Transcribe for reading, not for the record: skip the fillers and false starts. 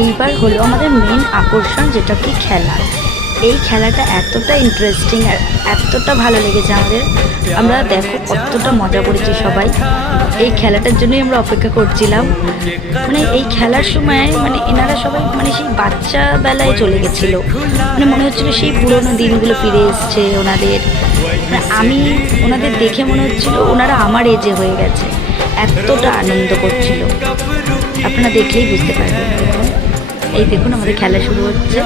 এইবার হলো আমাদের মেন আকর্ষণ, যেটা কি খেলা। এই খেলাটা এতটা ইন্টারেস্টিং আর এতটা ভালো লেগেছে আমাদের। আমরা দেখো কতটা মজা করেছি সবাই। এই খেলাটার জন্যই আমরা অপেক্ষা করছিলাম। মানে এই খেলার সময় মানে এনারা সবাই মানে সেই বাচ্চা বেলায় চলে গেছিলো। মানে মনে হচ্ছিল সেই পুরোনো দিনগুলো ফিরে এসছে ওনাদের। মানে আমি ওনাদের দেখে মনে হচ্ছিল ওনারা আমার এজে হয়ে গেছে, এতটা আনন্দ করছিল। আপনারা দেখলেই বুঝতে পারবেন। দেখুন, এই দেখুন আমাদের খেলা শুরু হচ্ছে।